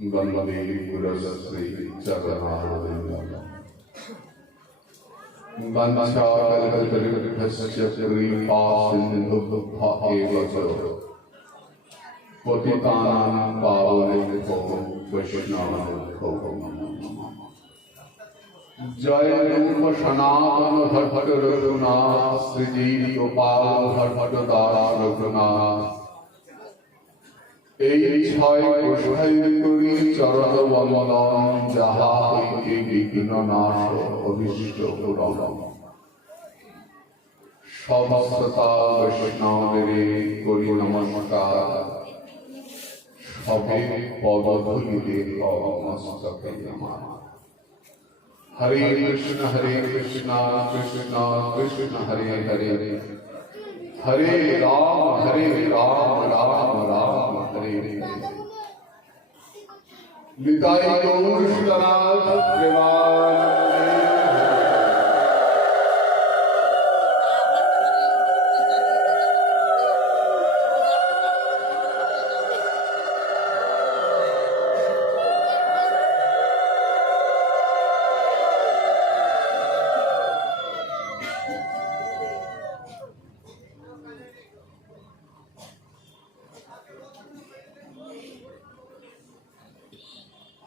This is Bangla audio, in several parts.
Bambami Purasatri Sarvahadana Bancha Kalakatari Pasya Kri Pasindhu Bhakevata Patitanam Pavane Ko Vaishnava Ko जय रूप सनातन भट रघुनाथ श्री जीव गोपाल भट दास रघुनाथ এই ছয় গোসাই করি চরণ বন্দন যাহা হইতে বিঘ্ন নাশ অভিষ্ট পুরম সমস্ততা বৈষ্ণবের করি নমস্কার সবে পদধূলিতে মস্তকে আমার হরে কৃষ্ণ হরে কৃষ্ণ কৃষ্ণ কৃষ্ণ হরে হরে হরে রাম হরে রাম রাম রাম হরে হরে নিতাই গৌর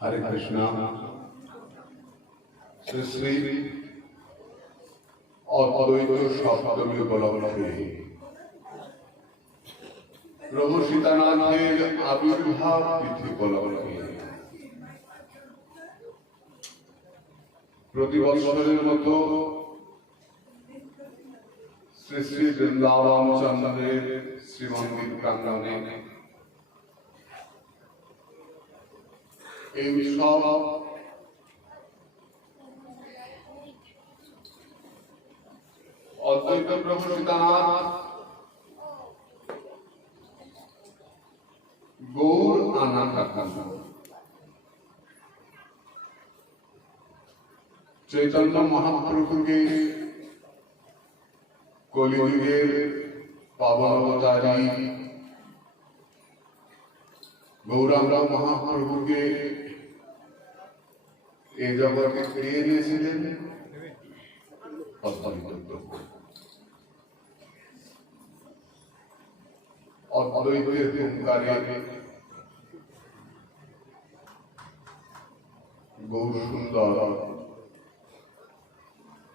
হরে কৃষ্ণ শ্রী শ্রী অদ্বৈত সপ্তমী উপলক্ষে প্রভু সীতানাথের আবির্ভাব তিথি উপলক্ষে প্রতি বছরের মতো শ্রী শ্রী বৃন্দাবন চন্দ্রের শ্রীমন্দির প্রাঙ্গণে এই চৈতন্য মহাপ্রভুকে কলিযুগের পাবনতারী গৌরাঙ্গ মহাপ্রভুকে এ জগতে ফিরিয়ে দিয়েছিলেন। অদ্বৈতের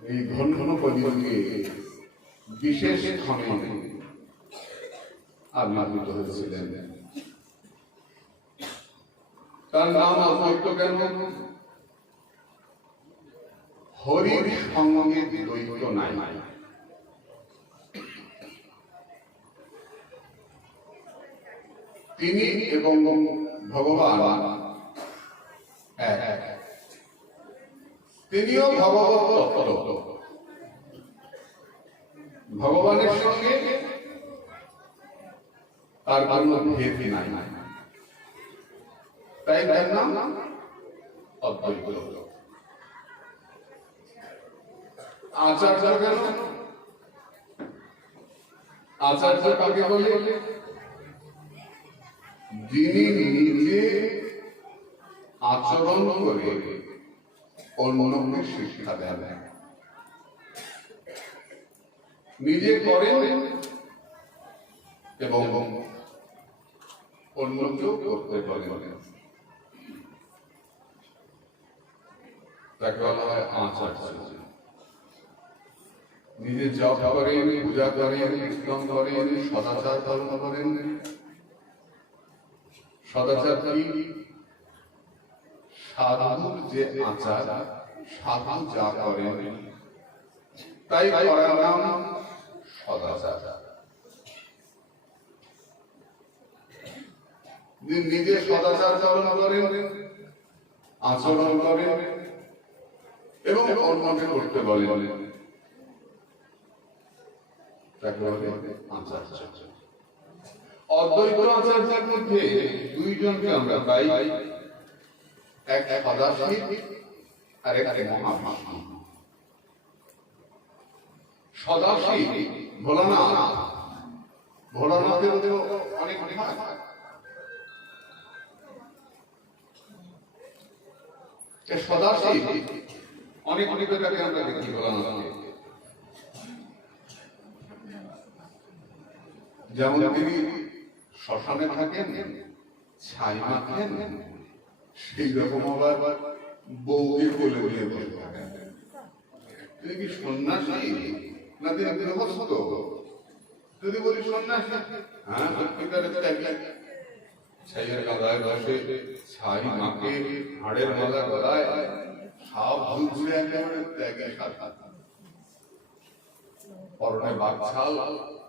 এই বিশেষ ক্ষণে আবির্ভূত হয়েছিলেন। তার নাম অদ্বৈত কেন হরির সঙ্গে দ্বৈত নাই তিনি এবং ভগবান তিনিও ভগবত ভগবানের সঙ্গে তার কোনো ভেদ নাই। তাই তার নাম অদ্বৈত। আচার্য কেন? আচার্য কাকে বলে? যিনি নিজে আচরণ করে অন্যকে শিক্ষা দেন। নিজে করেন এবং অন্যকেও করতে পারেন। তাকে বলা হয় আচার্য। নিজে জপ করেন, পূজা করেন, কীর্তন করেন, সদাচার পালন করেন। সদাচার কি? সাধুর যে আচার, সাধু যা করেন তাই নাম সদাচার। নিজে সদাচার পালন করেন, আচরণ করেন, এবং অন্যকে করতে বলেন। তাকে বলে আচার্য অদ্বৈত আচার্যের মধ্যে দুইজনকে আমরা পাই। এক সদাশিব আর এক মহাবিষ্ণু সদাশিব, ভোলানাথ। ভোলানাথের মধ্যে অনেক এ সদাশিব, অনেক অনেক আমরা দেখি ভোলানাথকে। যেমন তিনি শ্মশানে থাকেন ছাই মাখেন সেই রকম আবার বউকে বলে বলে বলে থাকেন। তিনি কি সন্ন্যাসী? না, তিনি গৃহস্থ? যদি বলি সন্ন্যাসী হ্যাঁ সত্যিকারের ছাইয়ের গাদায় বসে ছাই মাকে হাড়ের মালা গলায় সব ভুল ঘুরে একেবারে ত্যাগে সাথা পরনে বাগছাল ব্যাগ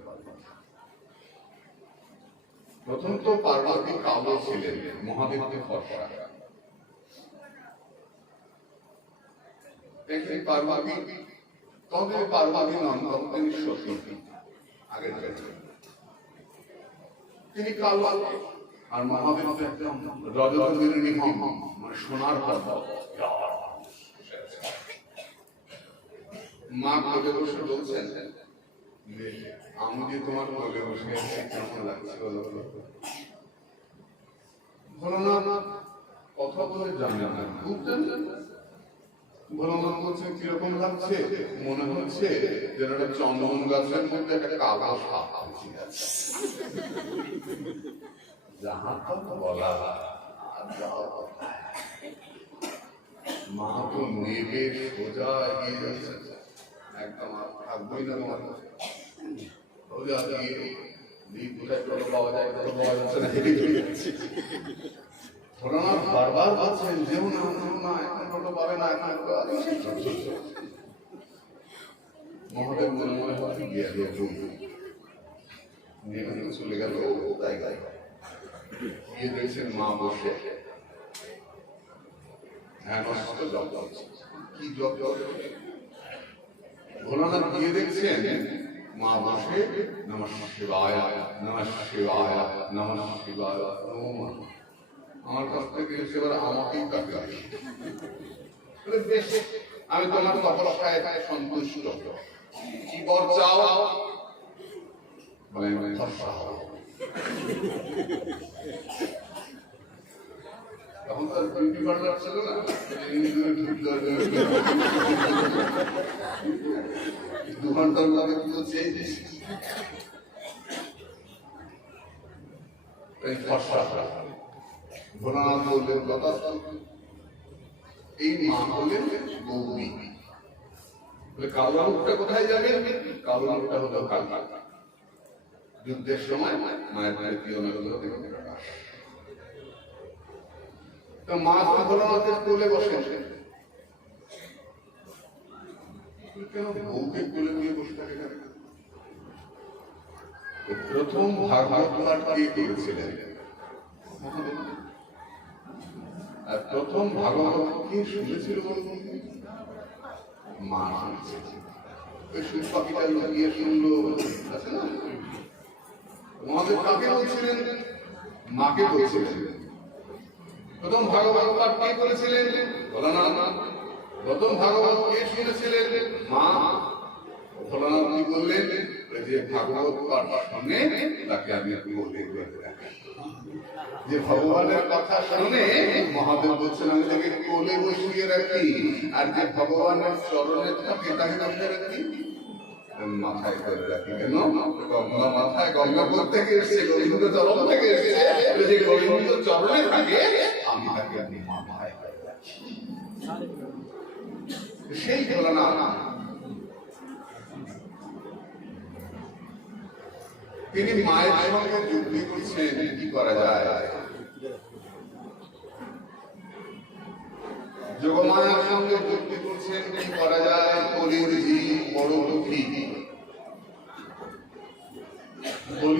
প্রথম তো পার্বতী কালো ছিলেন, মহাদেবকে ফর্সা পার্বতী তবে পার্বতী নন্দন তিনি সতী। আগের তিনি কালো আর মহাদেব একদম রজতদের নিহম মানে সোনার কথা মা কোলে বসে বলছেন আমি যে তোমার কোলে বসে আছি, কেমন লাগছে বলো? না কথা বলে জানে না। খুব ভোলানাথ বলছেন কীরকম লাগছে? মনে হচ্ছে যেন একটা চন্দন গাছের মধ্যে একটা সাপ আছে। যাহা তো বলা মা তো নেবে, সোজা এগিয়ে যাচ্ছে। একদম থাকবোই না তোমার কাছে। বারবার বলছেন যেও না যেও টোটো পাবে না এখন মহাদেব মনে মনে ভাবছে গিয়ে নিয়ে চলে গেল গাই গিয়ে দেখছেন মা বসে হ্যাঁ জব করছে কি জব জব ভোলানাথ গিয়ে দেখছেন মা নম শিবায় নম শিবায় নম শিবায় আমার কাছ থেকে এবার আমাকেই বেশ, আমি তোমার তপস্যায় সন্তুষ্ট। কি বর চাও বলে হব। তখন তো বিউটি পার্লার ছিল না। দু ঘণ্টার মধ্যে কি চেয়েছিস এই ফর্সা। ভোলানাথ বললেন কথা এই হলো কাল যুদ্ধের সময় মায়ের দেখতে প্রকাশ। তো মা কোলে বসে কেন বউকে কোলে নিয়ে বসে থাকে প্রথম ভাগবত পাঠ কে করেছিলেন? আর প্রথম ভাগবত কে শুনেছিল বলুন? মা শুনেছে ওই সুখ পাখিটা লুকিয়ে শুনলো। আছে না? মহাদেব কাকে বলছিলেন? মাকে বলছিলেন। প্রথম ভাগবত পাঠ কে করেছিলেন? প্রথম ভাগবত কে শুনেছিলেন মা। ভোলানাথ কি বললেন? যে ভাগবত পাঠ শুনে তাকে আমি রাখি যে ভগবানের কথা শুনে মহাদেব বলছেন, আমি তাকে কোলে বসিয়ে রাখি আর যে ভগবানের চরণে থাকে তাকে কোথায় রাখি। মাথায় করে রাখি, কেন? গঙ্গা মাথায় গঙ্গা থেকে এসছে, গোবিন্দ চরণ থেকে এসছে। যে গোবিন্দ চরণে থাকে আমি তাকে আপনি মাথায় সেই তুলনা তিনি মায়ের সঙ্গে যুক্তি করছেন কি করা যায় যোগমায়ার সঙ্গে যুক্তি করছেন কি করা যায় কলির বড় দুঃখী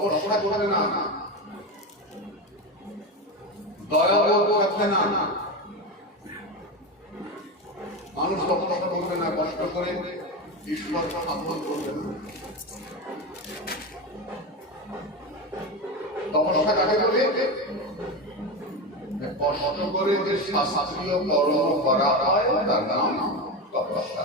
তপস্যা করবে না। না। মানুষ করবে না, কষ্ট করে করবে না। বলে কষ্ট করে যে শাস্ত্রীয় কর্ম করা হয়, তার নাম তপস্যা।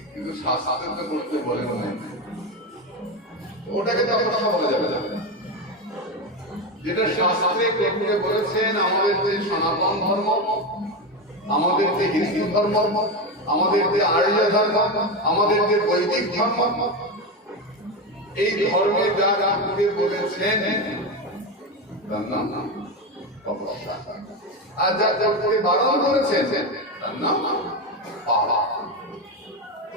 কিন্তু শাস্ত্রে তো করতে বলে। ওটাকে তপস্যা বলা যাবে না। যেটা শাস্ত্রে করতে বলেছেন, আমাদের যে সনাতন ধর্ম, আমাদের যে হিন্দু ধর্ম, আমাদের যে আর্য ধর্ম, আমাদের যে বৈদিক ধর্ম, এই ধর্মে যা করতে বলেছেন, তার নাম আর যা যা করতে বারণ করেছেন, তার নাম পাপ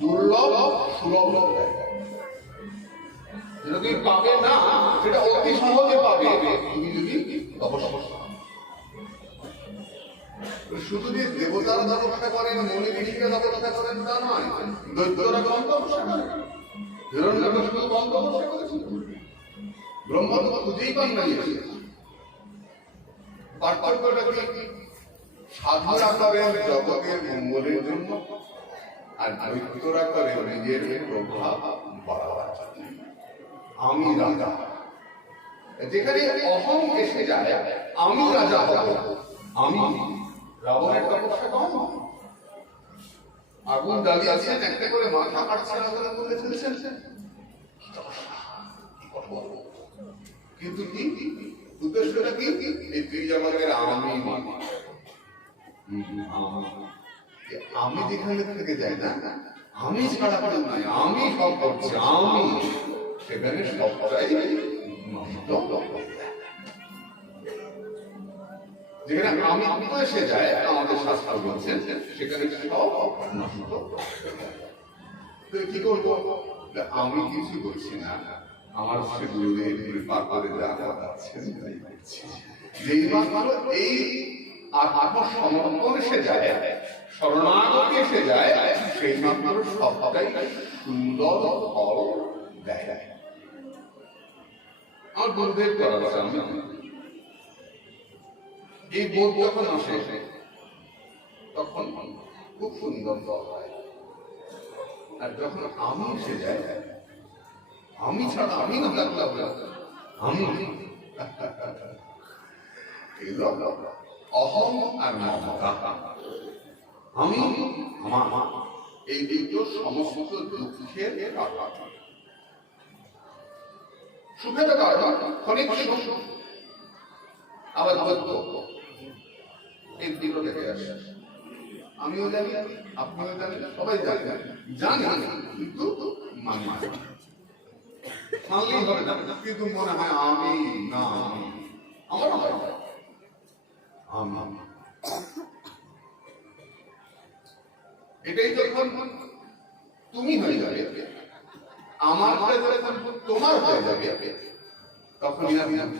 দুর্লভ, সুলভ যেটা তুমি পাবে না, সেটা অতি সহজে পাবে। তুমি যদি তপস্যা শুধু যে দেবতারা তপস্যা করেন, মনে ঋষিরা তপস্যা করেন, তা নয়, দৈত্যরা কম তপস্যা করেন হিরণ্যকশিপু কম তপস্যা করেছিল। ব্রহ্ম তো খুঁজেই পান না পার্থক্যটা কি? সাধুরা করেন জগতের মঙ্গলের জন্য। আর দৈত্যরা করে নিজের প্রভাব বাড়াবার জন্য। আমি রাজা। যেখানে অহং এসে যায়, আমি রাজা হব। আমি রাবণের তপস্যা কম আগুন জ্বালিয়েছেন, একটা করে মাথা কাটছে কি কি করব? কিন্তু কি? উদ্দেশ্যটা কি? এই ত্রিজগতের আমি। আমি। আমি যেখানে থেকে যাই না, আমি ছাড়া কেউ নাই, আমি সব করছি, আমি। সেখানে সবটাই। যেখানে আমি এসে যায় আমাদের শাস্ত্র বলছেন সেখানে সব কি করব? আমি কিছু করছি না। আমার যা যেই এই আত্মসমর্পণ এসে যায়, শরণাগতি এসে যায়, সেই মাত্র সবটাই সুন্দর ফল দেয়। আমার গুরুদেব করাচ্ছে আমি। এই বোধ যখন আসে, তখন খুব সুন্দর ফল হয়। আর যখন আমি এসে যায় আমি ছাড়া আমি না থাকলে আমি। এগুলো অহম আর মমতা। আমি, আমার এই দুটো সমস্ত দুঃখের কারণ সুখের কারণ ক্ষণিক সুখ। আবার দুঃখ এই দুটো থেকে আসে। আমিও জানি, আপনিও জানেন, সবাই জানেন। জানি, কিন্তু মানি। মানলেই হবে না, কিন্তু মনে হয় আমি, না, আমি। আমার হয় আমি এটাই যখন তুমি হয়ে যাবে আমার যখন তোমার হয়ে যাবে তখন আমি